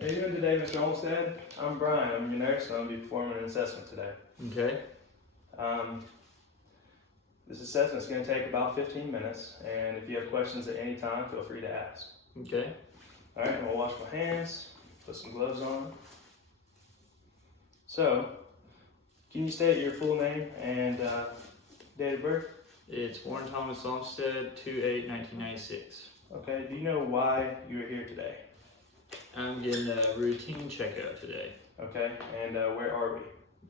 How are you doing today, Mr. Olmstead? I'm Brian. I'm your nurse, and I'll be performing an assessment today. Okay. This assessment is going to take about 15 minutes, and if you have questions at any time, feel free to ask. Okay. All right, I'm going to wash my hands, put some gloves on. So, can you state your full name and date of birth? It's Warren Thomas Olmstead, 2/8/1996. Okay, do you know why you are here today? I'm getting a routine checkup today. Okay, and where are we?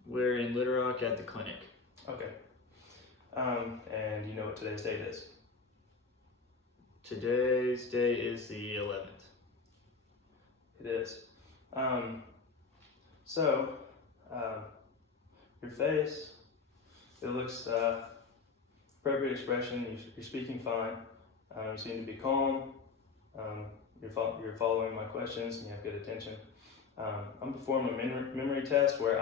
We're in Little Rock at the clinic. Okay. And you know what today's date is? Today's date is the 11th. It is. So, your face, it looks appropriate expression. You're speaking fine. You seem to be calm. You're following my questions and you have good attention. I'm performing a memory test where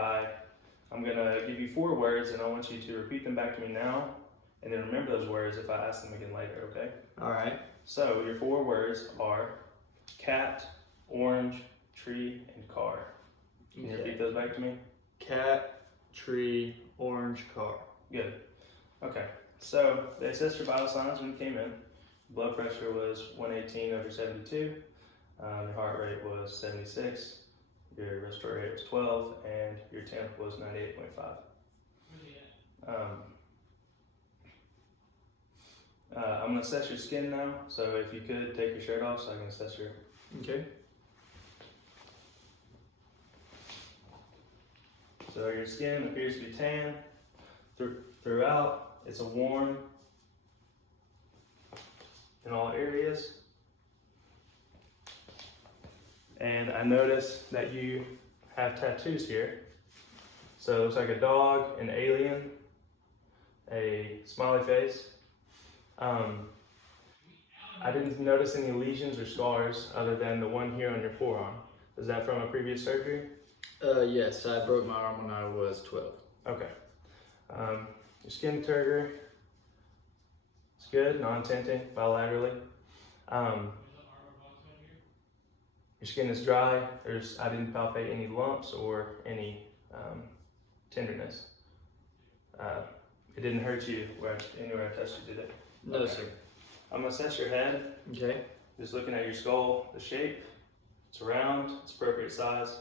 I'm gonna give you 4 words and I want you to repeat them back to me now and then remember those words if I ask them again later, okay? All right. So your 4 words are cat, orange, tree, and car. Can you repeat those back to me? Cat, tree, orange, car. Good. Okay. So they assessed your vital signs when you came in. Blood pressure was 118/72. Your heart rate was 76. Your respiratory rate was 12, and your temp was 98.5. I'm gonna assess your skin now. So if you could take your shirt off, so I can assess your. Okay. So your skin appears to be tan throughout. It's a warm in all areas. And I noticed that you have tattoos here. So it looks like a dog, an alien, a smiley face. I didn't notice any lesions or scars other than the one here on your forearm. Is that from a previous surgery? Yes, I broke my arm when I was 12. Okay. Your skin turgor, it's good, non-tinting, bilaterally. Your skin is dry. I didn't palpate any lumps or any tenderness. It didn't hurt you anywhere I touched you, did it? No, Okay. sir. I'm gonna assess your head. Okay. Just looking at your skull, the shape. It's round, it's appropriate size.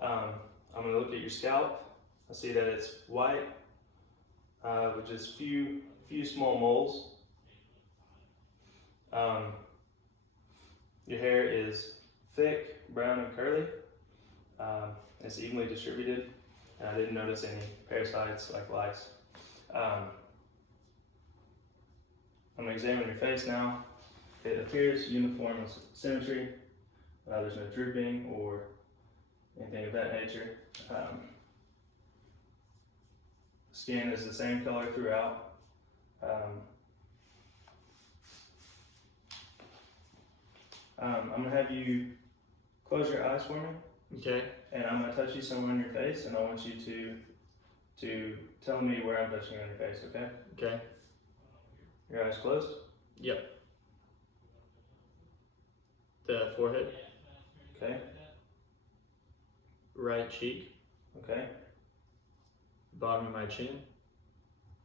I'm gonna look at your scalp. I see that it's white, with just few small moles. Your hair is thick, brown, and curly. It's evenly distributed, and I didn't notice any parasites like lice. I'm gonna examine your face now. It appears uniform in symmetry. There's no drooping or anything of that nature. Skin is the same color throughout. I'm gonna have you close your eyes for me, Okay. and I'm gonna touch you somewhere on your face, and I want you to tell me where I'm touching you on your face. Okay? Okay. Your eyes closed. Yep. The forehead, Okay. right cheek, Okay. bottom of my chin,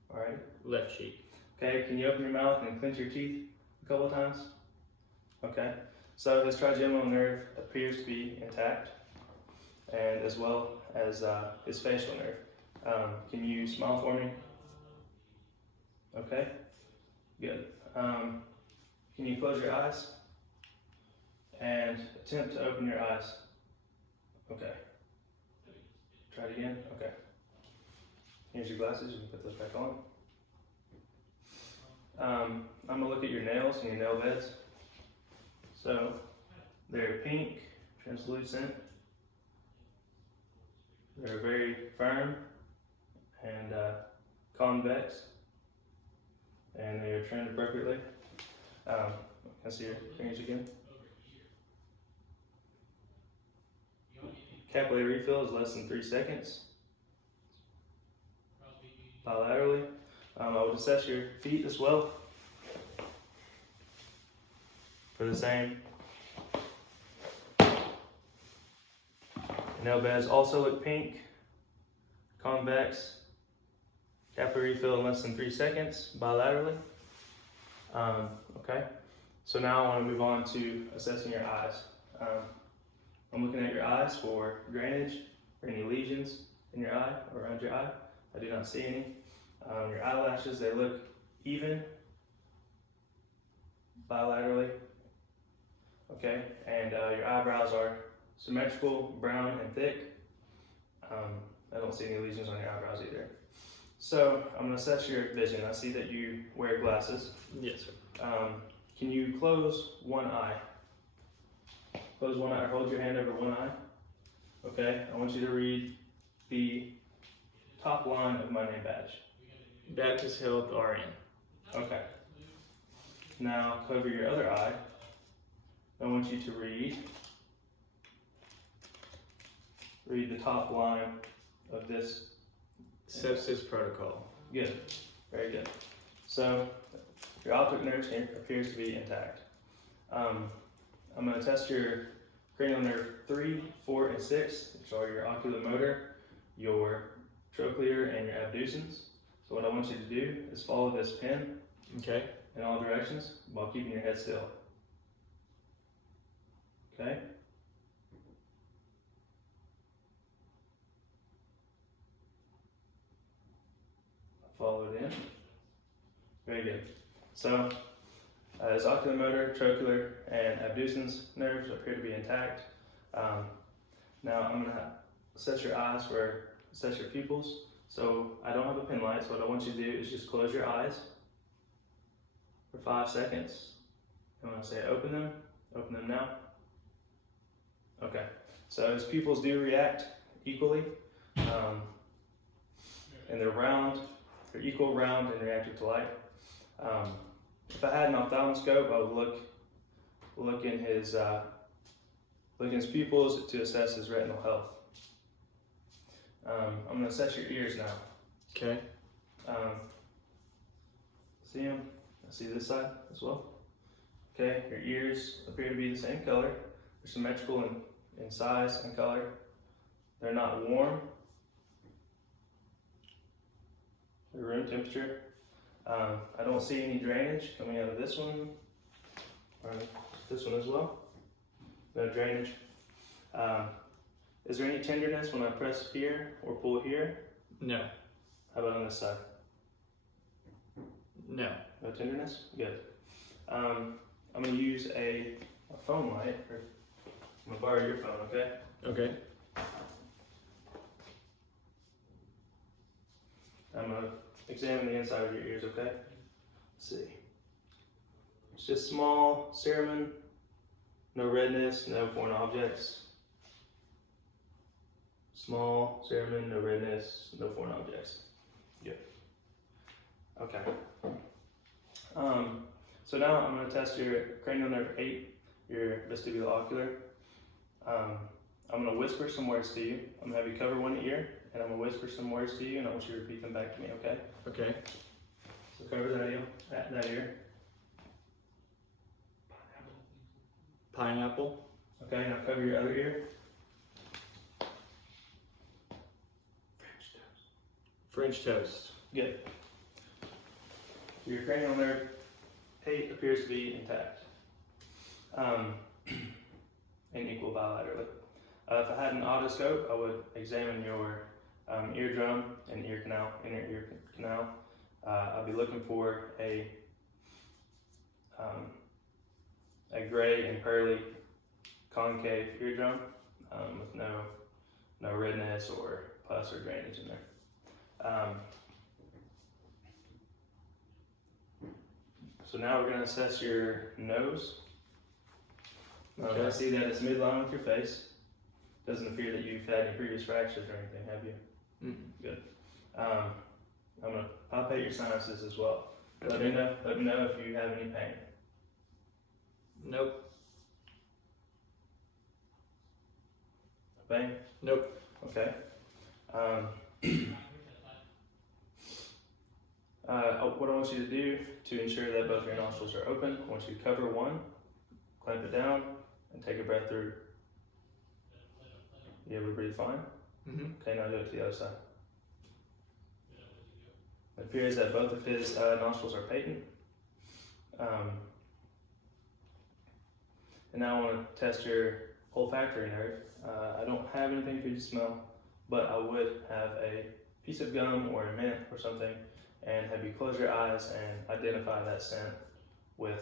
All right. left cheek. Okay. Can you open your mouth and clench your teeth a couple of times? Okay. So his trigeminal nerve appears to be intact, and as well as his facial nerve. Can you smile for me? Okay. Good. Can you close your eyes and attempt to open your eyes? Okay. Try it again. Okay. Here's your glasses. You can put those back on. I'm gonna look at your nails and your nail beds. So they're pink, translucent. They're very firm and convex, and they are trimmed appropriately. Can I see your fingers again? Capillary refill is less than 3 seconds. Bilaterally. I would assess your feet as well for the same Nail beds also look pink, convex, capillary refill in less than 3 seconds bilaterally. Okay, so now I want to move on to assessing your eyes. I'm looking at your eyes for drainage or any lesions in your eye or around your eye. I do not see any. Your eyelashes, they look even bilaterally. Okay, and your eyebrows are symmetrical, brown, and thick. I don't see any lesions on your eyebrows either. So I'm going to assess your vision. I see that you wear glasses. Yes, sir. Can you close one eye? Close one eye or hold your hand over one eye. Okay, I want you to read the top line of my name badge. Baptist Health RN. Okay. Now cover your other eye. I want you to read the top line of this. Sepsis protocol. Good, very good. So your optic nerve appears to be intact. I'm going to test your cranial nerve 3, 4, and 6, which are your oculomotor, your trochlear, and your abducens. So what I want you to do is follow this pin Okay. in all directions while keeping your head still. Okay? Follow it in. Very good. So, as oculomotor, trochlear, and abducens nerves appear to be intact. Now I'm going to assess your eyes assess your pupils. So I don't have a pin light, so what I want you to do is just close your eyes for 5 seconds. And when I say open them now. Okay, so his pupils do react equally, and they're round, they're equal, round, and reactive to light. If I had an ophthalmoscope, I would look in his pupils to assess his retinal health. I'm going to assess your ears now. Okay. See them? I see this side as well. Okay, your ears appear to be the same color. They're symmetrical in size and color. They're not warm. They're room temperature. I don't see any drainage coming out of this one or this one as well. No drainage. Is there any tenderness when I press here or pull here? No. How about on this side? No. No tenderness? Good. I'm going to use a phone light. I'm going to borrow your phone, okay? Okay. I'm going to examine the inside of your ears, okay? Let's see. It's just small cerumen, no redness, no foreign objects. Small cerumen, no redness, no foreign objects. Good. Okay. So now I'm going to test your cranial nerve 8, your vestibulo-ocular. I'm going to whisper some words to you. I'm going to have you cover one ear, and I'm going to whisper some words to you, and I want you to repeat them back to me, okay? Okay. So cover that ear. Pineapple. Okay, now cover your other ear. French toast. Good. Your cranial nerve 8 appears to be intact. And equal bilaterally. If I had an otoscope, I would examine your eardrum and ear canal, inner ear canal. I'd be looking for a gray and pearly concave eardrum with no redness or pus or drainage in there. So now we're going to assess your nose. Okay. I see that it's midline with your face. Doesn't appear that you've had any previous fractures or anything, have you? Good. I'm going to palpate your sinuses as well. Let me know if you have any pain. Nope. Pain? Nope. Okay. What I want you to do to ensure that both your nostrils are open, I want you to cover one, clamp it down, and take a breath through You able to breathe fine? Mm-hmm. Okay, now do it to the other side. It appears that both of his nostrils are patent. And now I want to test your olfactory nerve. I don't have anything for you to smell, but I would have a piece of gum or a mint or something and have you close your eyes and identify that scent with,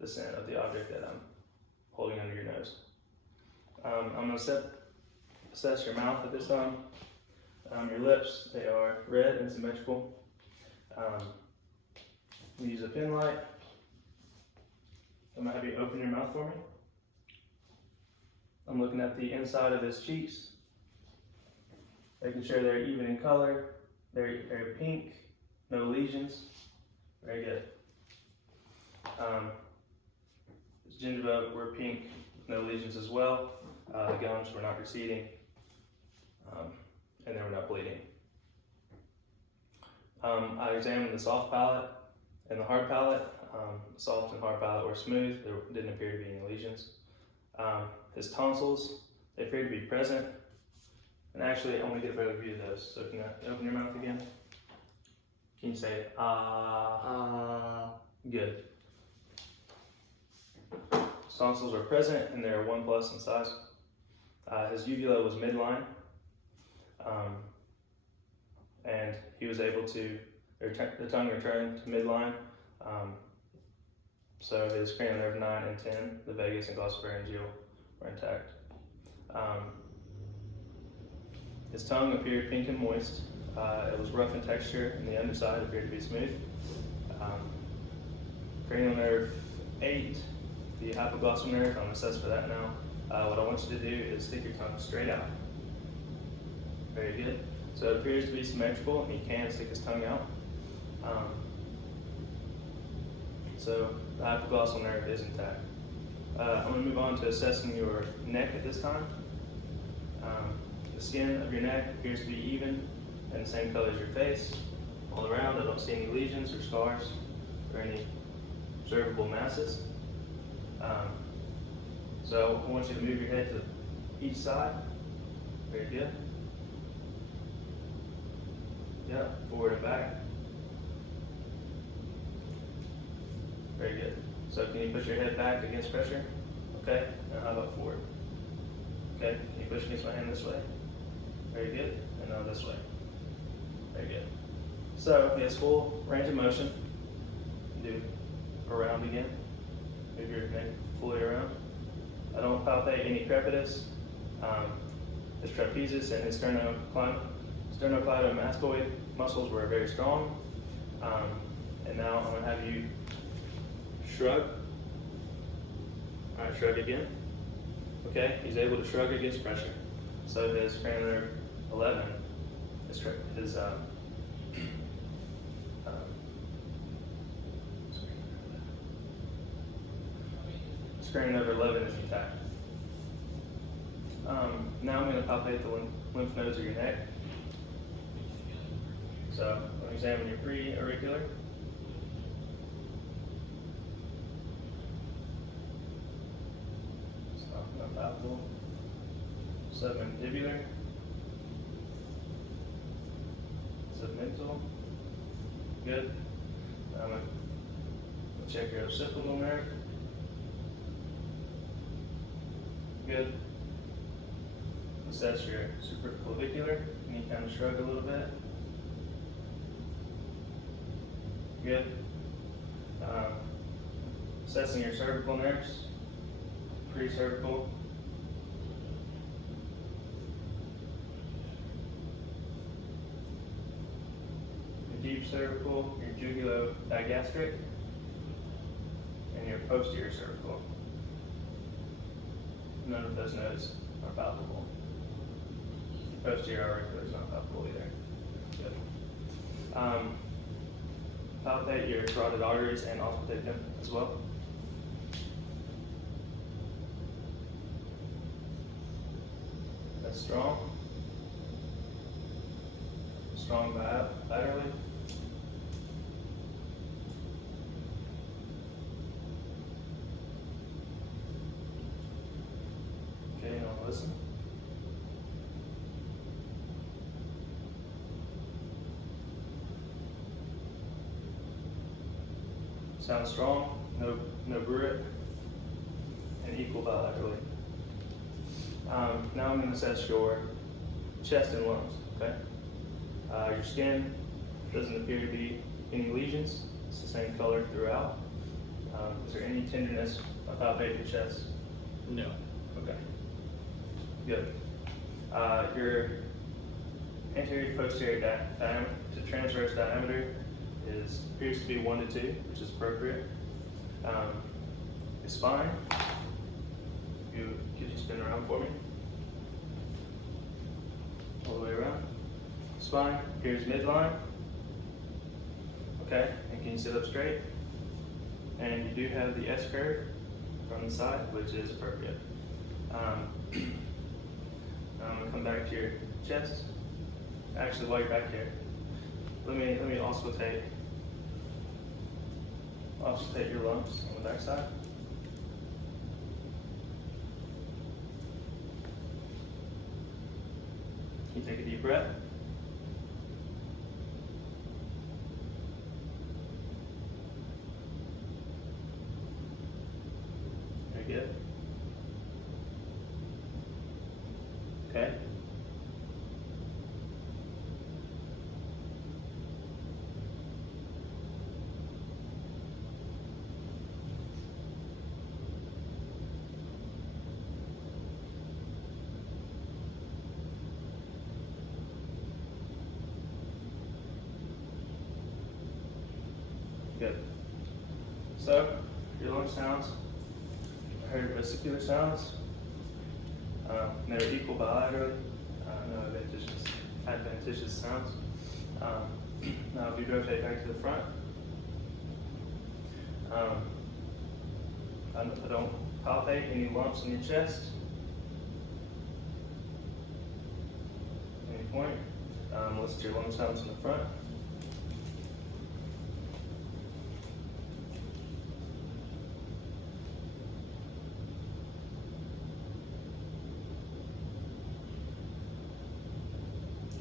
the scent of the object that I'm holding under your nose. I'm going to assess your mouth at this time. Your lips, they are red and symmetrical. We use a pen light. I'm going to have you open your mouth for me. I'm looking at the inside of his cheeks, making sure they're even in color, they're pink, no lesions. Very good. His gingiva were pink with no lesions as well. The gums were not receding, and they were not bleeding. I examined the soft palate and the hard palate. Soft and hard palate were smooth. There didn't appear to be any lesions. His tonsils, they appeared to be present. And actually, I want to get a better view of those. So can you open your mouth again? Can you say, ah? Good. His tonsils are present and they're 1+ in size. His uvula was midline. And he was able to, the tongue returned to midline. So his cranial nerve 9 and 10, the vagus and glossopharyngeal, were intact. His tongue appeared pink and moist. It was rough in texture, and the underside appeared to be smooth. Cranial nerve 8, the hypoglossal nerve, I'm assessed for that now. What I want you to do is stick your tongue straight out. Very good. So it appears to be symmetrical, and he can stick his tongue out. So the hypoglossal nerve is intact. I'm going to move on to assessing your neck at this time. The skin of your neck appears to be even and the same color as your face. All around, I don't see any lesions or scars or any observable masses. So I want you to move your head to each side. Very good. Yeah, forward and back. Very good. So can you push your head back against pressure? Okay, now how about forward? Okay, can you push against my hand this way? Very good, and now this way. Very good. So he has full range of motion. Do around again. Move your neck fully around. I don't palpate any crepitus. His trapezius and his sternocleidomastoid muscles were very strong. And now I'm going to have you shrug. All right, shrug again. Okay, he's able to shrug against pressure. So his cranial nerve 11, his cranial nerve 11 is intact. Now I'm going to palpate the lymph nodes of your neck. So I'm going to examine your pre-auricular. It's not palpable. Submandibular. Submental. Good. I'm going to check your occipital nerve. Good. Assess your supraclavicular. Can you kind of shrug a little bit? Good. Assessing your cervical nerves. Pre-cervical. Your deep cervical, your jugulo-digastric, and your posterior cervical. None of those nodes are palpable. The posterior auricular is not palpable either. Good. Palpate your carotid arteries and auscultate them as well. That's strong. Strong bilaterally. Listen. Sounds strong, no bruit, and equal bilaterally. Now I'm going to assess your chest and lungs, okay? Your skin doesn't appear to be any lesions. It's the same color throughout. Is there any tenderness about your chest? No. Okay. Good. Your anterior posterior diameter to transverse diameter appears to be 1 to 2, which is appropriate. The spine, could you spin around for me? All the way around. Spine, here's midline. Okay, and can you sit up straight? And you do have the S curve from the side, which is appropriate. I'm gonna come back to your chest. Actually, while you're back here, let me auscultate your lungs on the back side. Can you take a deep breath? Very good. Okay. Good. So, your lung sounds, I heard vesicular sounds. They're equal bilaterally, no adventitious sounds. Now, if you rotate back to the front, I don't palpate any lumps in your chest. At any point, listen to your lung sounds in the front.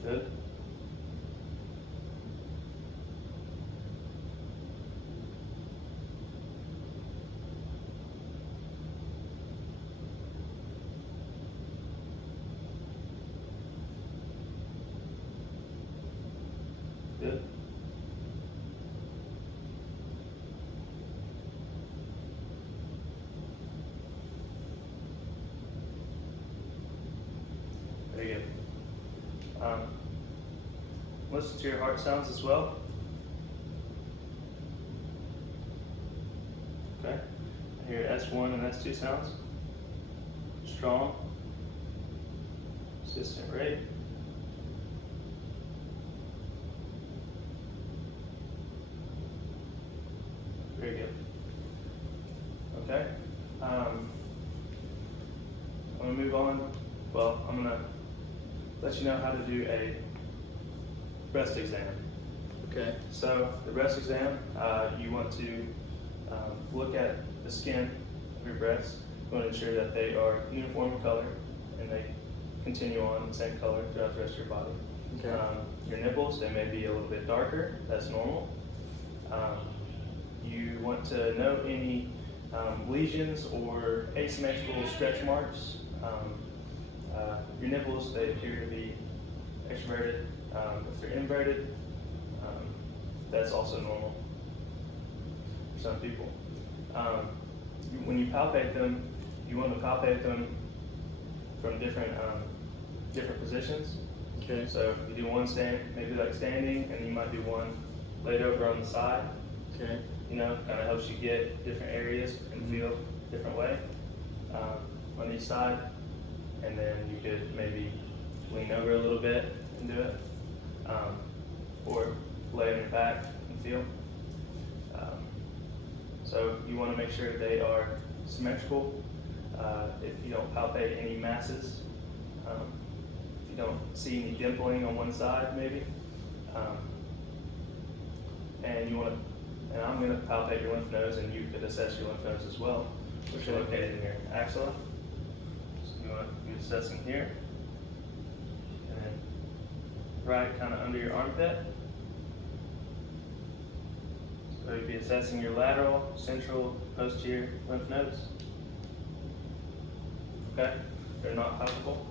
Good. Good. Very good. Listen to your heart sounds as well. Okay. I hear S1 and S2 sounds. Strong. Consistent rate. Very good. Okay. I'm gonna move on. Well, I'm gonna let you know how to do a breast exam. Okay. So the breast exam, you want to look at the skin of your breasts. You want to ensure that they are uniform in color and they continue on the same color throughout the rest of your body. Okay. Your nipples, they may be a little bit darker. That's normal. You want to note any lesions or asymmetrical stretch marks. Your nipples, they appear to be extroverted. If they're inverted, that's also normal for some people. When you palpate them, you want to palpate them from different positions. Okay. So you do one maybe like standing, and you might do one laid over on the side. Okay. You know, kind of helps you get different areas and feel different way on each side. And then you could maybe lean over a little bit and do it, or lay on your back and feel. So you want to make sure they are symmetrical. If you don't palpate any masses, if you don't see any dimpling on one side, maybe, and you want to. And I'm going to palpate your lymph nodes, and you could assess your lymph nodes as well, which are located in your axilla. So we want to be assessing here. And then right kind of under your armpit. So you'd be assessing your lateral, central, posterior lymph nodes. Okay, they're not palpable.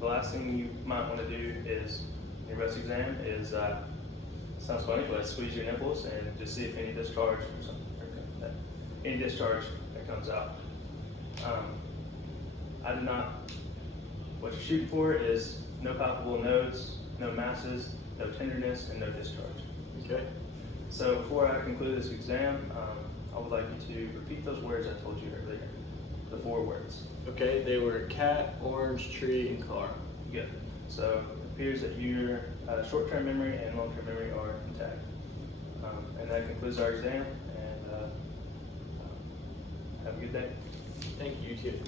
The last thing you might want to do is, in your breast exam, is, sounds funny, but squeeze your nipples and just see if any discharge or something, any discharge that comes out. What you're shooting for is no palpable nodes, no masses, no tenderness, and no discharge. Okay. So before I conclude this exam, I would like you to repeat those words I told you earlier, the 4 words. Okay, they were cat, orange, tree, and car. Good. So it appears that your short-term memory and long-term memory are intact. And that concludes our exam, and have a good day. Thank you, you too.